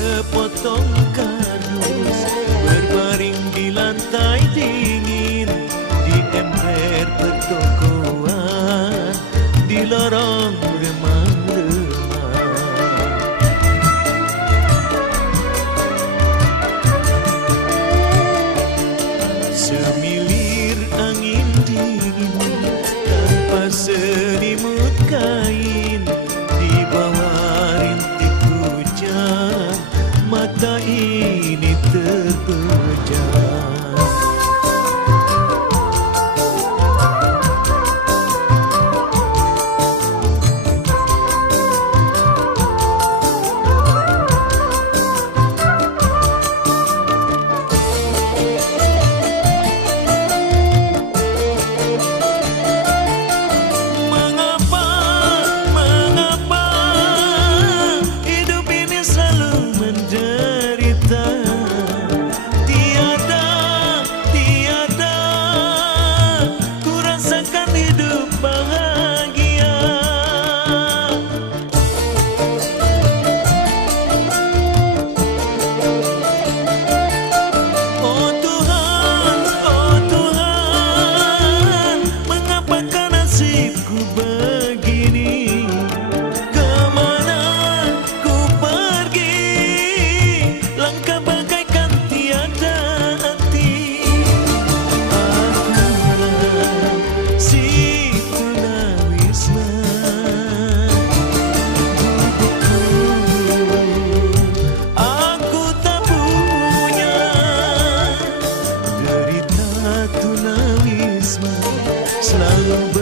sepotong kardus berbaring di lantai dingin di ember di lorong idealisme selalu ber